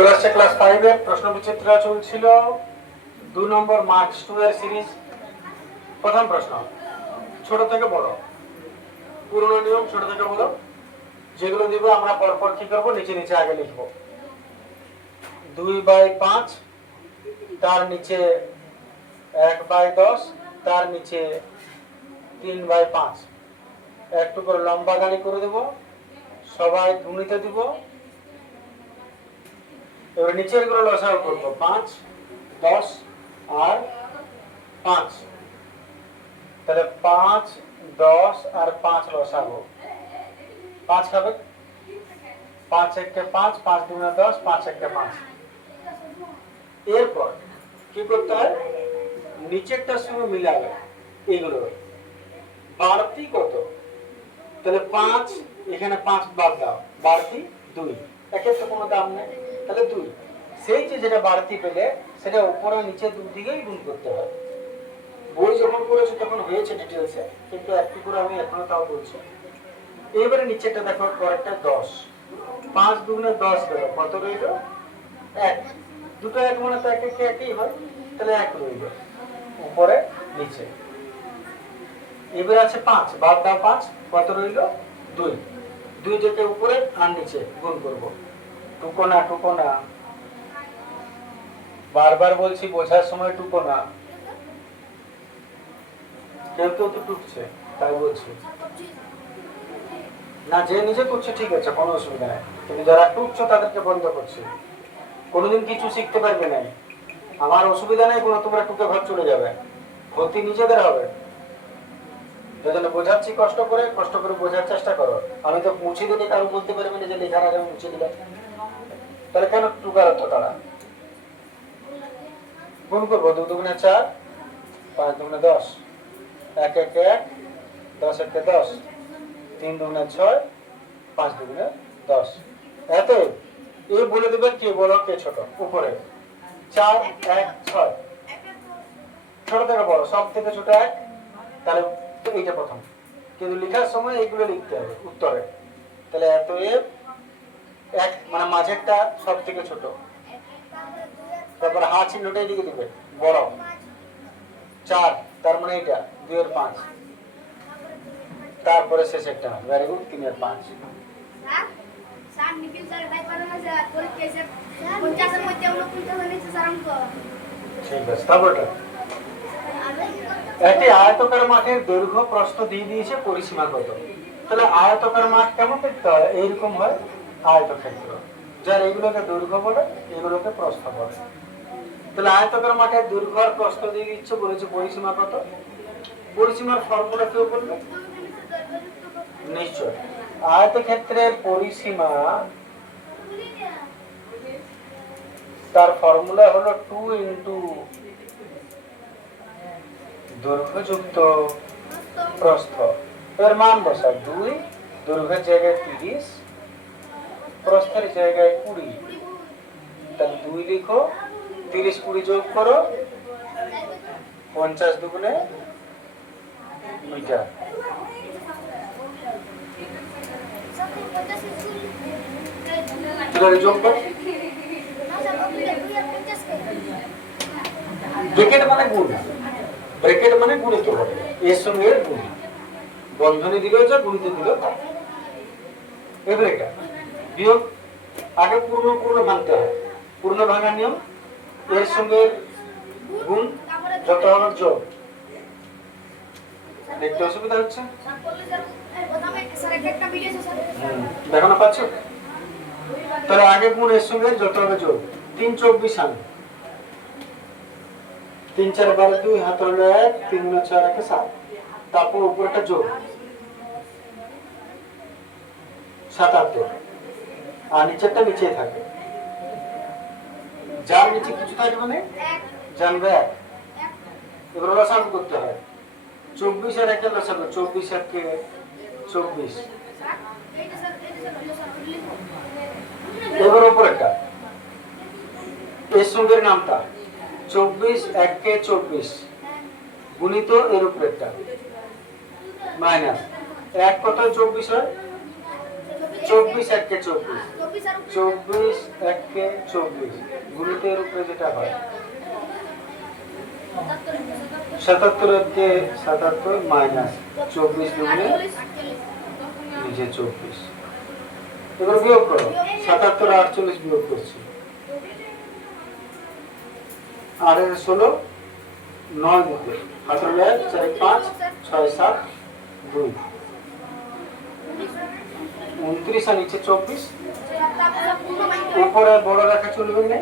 চলে আসছে ক্লাস 5 এর প্রশ্ন বিচিত্র চলছিল 2 নম্বর মার্কস 2 এর সিরিজ। প্রথম প্রশ্ন, ছোট থেকে বড়, পুরনো নিয়ম ছোট থেকে বড় যেগুলো দিব আমরা পরপর কি করব, নিচে নিচে আগে লিখব। 2/5, তার নিচে 1/10, তার নিচে 3/5। একটু করে লম্বা দাঁড়ি করে দেব, সবাই গুণিতে দিব। এবার নিচের গুলো লসাগু করব, 5, 10 আর 5। তাহলে 5, 10 আর 5 লসাগু 5 খাবে। 5 1 5, 5 2 10, 5 1 5। এরপর কি করতে হয়, নিচেরটার সঙ্গে মিলাবে এগুলো। বাড়তি কত, তাহলে 5, এখানে 5 বাদ দাও, বাড়তি 2, একের তো কোনো দাম নেই, তাহলে 2। সেই যে যেটা বাড়তি পেলে সেটা উপরে নিচে দুদিকেই গুণ করতে হয়। বই যখন করেছে তখন হয়েছে ডিটেলসে, কিন্তু একটু করে আমি এখনো তাও বলছি। এবারে নিচেটা দেখো, পরেরটা 10, 5 2 10 গেল, কত রইল 1। দুটো এক মানে তো একই হয়, তাহলে 1 রইল উপরে নিচে। এবার আছে 5, বাদ দাও 5, কত রইল 2। 2 যেটা উপরে আর নিচে গুণ করব। টুকো না, বারবার বলছি বোঝার সময় টুকো না। কেউ কেউ তো টুকছে, তাই বলছি না। যে নিজে করছে ঠিক আছে, কোনো অসুবিধা নেই, কিন্তু যারা টুকছো তাদেরকে বন্ধ করছি। কোনোদিন কিছু শিখতে পারবে না, আমার অসুবিধা নেই কোনো, তোমরা টুকে ঘর চলে যাবে, ক্ষতি নিজেদের হবে। যেজন্য বোঝাচ্ছি, কষ্ট করে বোঝার চেষ্টা করো। আমি তো মুছে দিলে কারো বলতে পারবে না যে লেখার আগে মুছে দিলে, তাহলে কেন টুকার তো তারা। গুণ করবো, 2 2 4, 5 2 10, 1 1 1, 10 1 10, 3 2 6, 5 2 10। এত এই বলে দেবে কে বড় কে ছোট। উপরে 4 1 6, ছোট থেকে বড়, সব থেকে ছোট 1, তাহলে এইটা প্রথম। কিন্তু লেখার সময় এইগুলো লিখতে হবে উত্তরে। তাহলে এত এর 1 মানে মাঝেরটা সব থেকে ছোট, তারপরে হাত চিহ্নটাই লিখে দিবে বড়। 4, তার মানে এটা 2 এর 5, তারপরে শেষেরটা ভেরি গুড 3 এর 5। ঠিক আছে, তারপরটা একটি আয়তকার মাঠের দৈর্ঘ্য প্রস্থ দিয়ে দিয়েছে, পরিসীমা কত। তাহলে আয়তকার মাঠ কেমন দেখতে হয়, এইরকম হয় আয়তক্ষেত্র, যার এগুলোকে দৈর্ঘ্য বলে, এগুলোকে প্রস্থ বলে। তাহলে আয়তকার মাঠের দৈর্ঘ্য আর প্রস্থ দিয়ে দিচ্ছে, বলেছে পরিসীমা কত। পরিসীমার ফর্মুলা কেউ বলবে নিশ্চয়। আয়তক্ষেত্রের পরিসীমা, তার ফর্মুলা হলো 2 ইন্টু দৈর্ঘ্য যুক্ত প্রস্থ। এর মান বসা, 2 দৈর্ঘ্যের জায়গায় 30, প্রস্থের জায়গায় 20। তাহলে 2 লিখো, 30 20 যোগ করো, 50 দুগুণে মিটার। যোগ করো, ব্র্যাকেট মানে গুণ, ব্র্যাকেট মানে গুণিত হবে, এর সঙ্গে এর গুণ, বন্ধনী দিলেও যা, গুণিত দিলেও তা। এবার এটা বিয়োগ, আগে পূর্ণ ভাঙতে হয়, পূর্ণ ভাঙার নিয়ম, এর সঙ্গে গুণ, যত হবে যোগ। দেখতে অসুবিধা হচ্ছে, দেখো না পাচ্ছ। তাহলে আগে গুণ, এর সঙ্গে যত হবে যোগ। 3 24 আন, 3 4 12 2, হাত হলো 1, 3 গুণ 4 1 7, তারপর উপরটা যোগ 77, আর নিচেরটা নিচেই থাকবে। যার নিচে কিছু থাকবে না, জানবে 1। এগুলো লসাগু করতে হয়, 24 আর 1 এর লসাগু, 24 1 কে 24। এবার উপরেরটা, এর সঙ্গে নামটা 24 1 কে 24 গুণিত এর উপরেরটা মাইনাস 1 কত 24 হয় 24 একে 24, 24 একে 24, গুণিতের উপরে যেটা হয় 77 একে 77 মাইনাস 24 দুগুণে নিচে 24। এবার বিয়োগ করো, 77 আর 48 বিয়োগ করছি, 8 এর 16, 9 দিতে, 18 1 4 5 6 7 2, 29 আর নিচে 24, উপরে বড় রেখা চলবে না,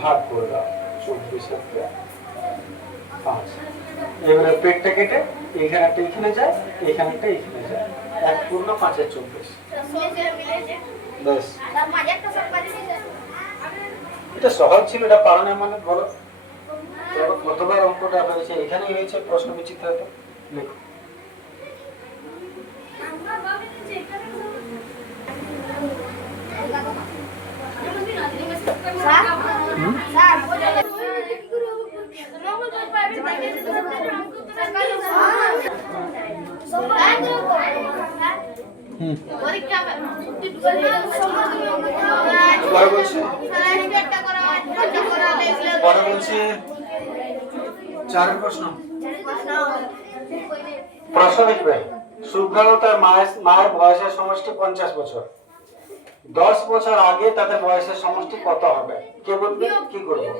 ভাগ করে দাও 24 একে 5। এবারে পেটটা কেটে এখানে একটা এখানে যায়, এখানে একটা এখানে যায়, 1 পূর্ণ 5 এর 24। বেশ, এটা সহজ ছিল, এটা পারো না মানে বলো। তবে কতবার অঙ্কটা হয়েছে, এখানেই হয়েছে, প্রশ্ন বিচিত্র হতো। লিখো। প্রশ্ন লিখবে, সুব্রত তার মায়ের বয়সের সমষ্টি 50 বছর, 10 বছর আগে তাদের বয়সের সমষ্টি কত হবে? কে বলবে, কি করবে?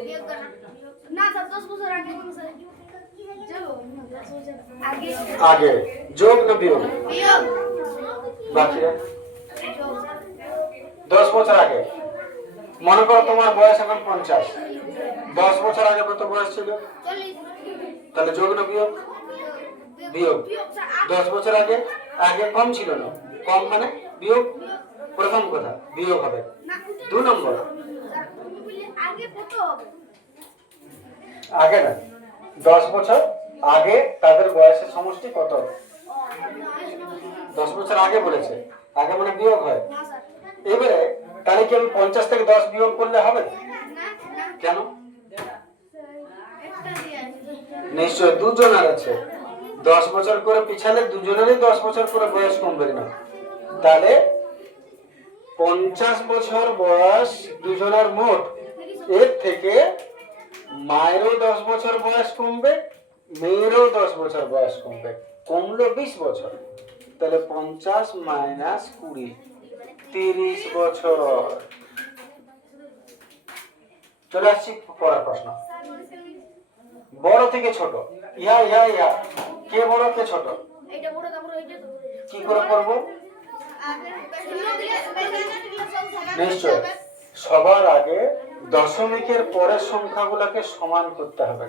আগে যোগ না বিয়োগ? বাকি 10 বছর আগে। মনে করো তোমার বয়স এখন 50, 10 বছর আগে কত বয়স ছিল? তাহলে যোগ না বিয়োগ? বিয়োগ। 10 বছর আগে আগে কম ছিল না, কম মানে বিয়োগ, প্রথম কথা বিয়োগ হবে। 2 নম্বর আগে না, 10 বছর আগে তাদের বয়সের সমষ্টি কত? 10 বছর আগে বলেছে, আগে মানে বিয়োগ হয়। এবারে তাহলে কি আমি 50 থেকে 10 বিয়োগ করলে হবে? কেন? নিশ্চয় দুজনের আছে, 10 বছর করে পিছালে দুজনেরই 10 বছর করে বয়স কমবে না, তাহলে 50 বছর বয়স দুজনের মোট, এর থেকে মায়েরও 10 বছর বয়স কমবে, মেয়েরও 10 বছর বয়স কমবে, কমলো 20 বছর, তাহলে 50 মাইনাস 20, 30 বছর। চলে আসছি পরের প্রশ্ন। বড় থেকে ছোট, ইহা ইহা ইহা, কে বড় কে ছোট? কি করে করবো? নিশ্চয় সবার আগে দশমিকের পরের সংখ্যাগুলোকে সমান করতে হবে,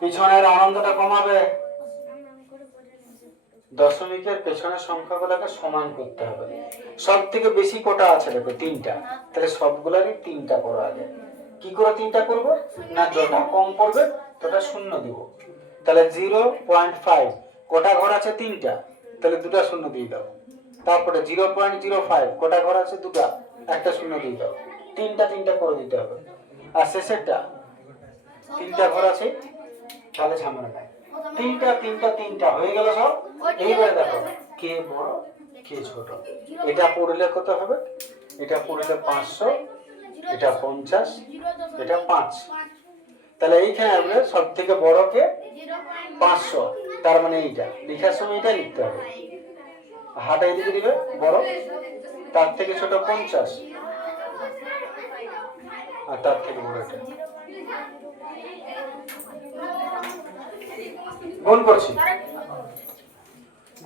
পিছনের আনন্দটা কমাবে। দশমিকের পেছনের সংখ্যাগুলোকে সমান করতে হবে। সব থেকে বেশি কটা আছে দেখো, 3টা, তাহলে সবগুলারই 3টা করো আগে। কি করে 3টা করবো না, যটা কম করবে তটা শূন্য দিব। তাহলে 0.5 কটা ঘর আছে? 3টা, তাহলে 2টা শূন্য দিয়ে দাও। তারপরে 0.05 কটা ঘর আছে? 2টা, একটা শূন্য দিয়ে দাও। 3টা করে দিতে হবে। আর শেষেরটা 3টা ঘর আছে, তাহলে ঝামেলা নাই। 3টা হয়ে গেল সব। এইবার দেখো কে বড় কে ছোট। এটা পড়লে কত হবে? এটা পড়লে 500, এটা 50, এটা 5। তাহলে এইখানে আমরা সব থেকে বড় কে? 500, তার মানে এইটা লেখার সময় এটা লিখতে হবে, হাঁটা এদিকে দিবে বড়, তার থেকে ছোট 50, আর তার থেকে বড় এটা। গুণ করছি,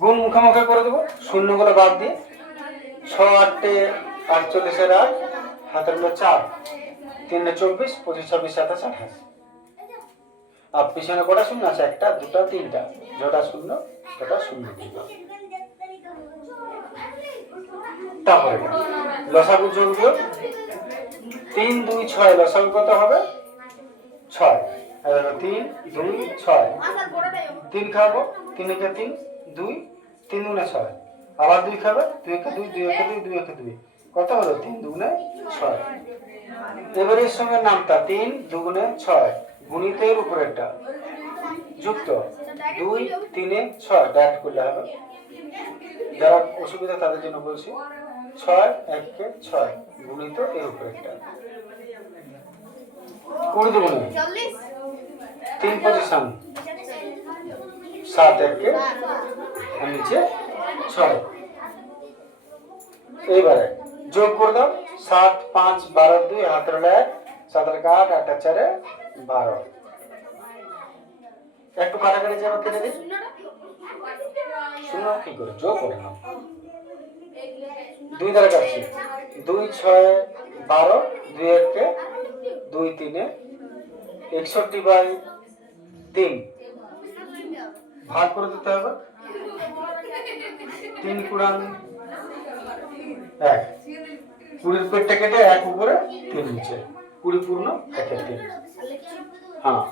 গুণ মুখোমুখি করে দেবো, শূন্যগুলো বাদ দিয়ে। 6 8 48 এর 8, হাতের হলো 4, 3 24, 25 26 27 28। আর পিছনে কটা শূন্য আছে? 1টা 2টা 3টা, যেটা শূন্য সেটা শূন্য দিয়ে দাও। তারপরে লসাগু যোগ দিও, 3 2 6, লসাগু কত হবে? 6। 3 2 6, 3 খাবো, 3 কে 3 2, 3 দুগুণে 6, আবার 2 খাবে, 2 কে 2, 2 কে 2, 2 কে 2, কত হলো? 3 দুগুণে 6। এবারে এর সঙ্গে নামটা 3 দুগুণে 6, গুণিতের উপরেরটা যুক্ত 2 3 6 ডাইরেক্ট করলে হবে। যারা অসুবিধা তাদের জন্য বলছি 6 1 কে 6 গুণিত এর উপরেরটা 20 দুগুণে 3 পজিশন 7 1 কে আর নিচে 6। এইবারে যোগ করে দাও 7 5 12 2 হাতের 1 7 8 8 4 12 একটু কাটাকাটি যাবে কেটে দিই শূন্য কি করে যোগ করে নাও 2 দ্বারা কাটছি 2 6 12 2 1 কে 2 3 61/3 ভাগ করে দিতে হবে 3 গুণন 1 20 পেটটা কেটে 1 উপরে 3 নিচে 20 পূর্ণ 1 এর 3 হ্যাঁ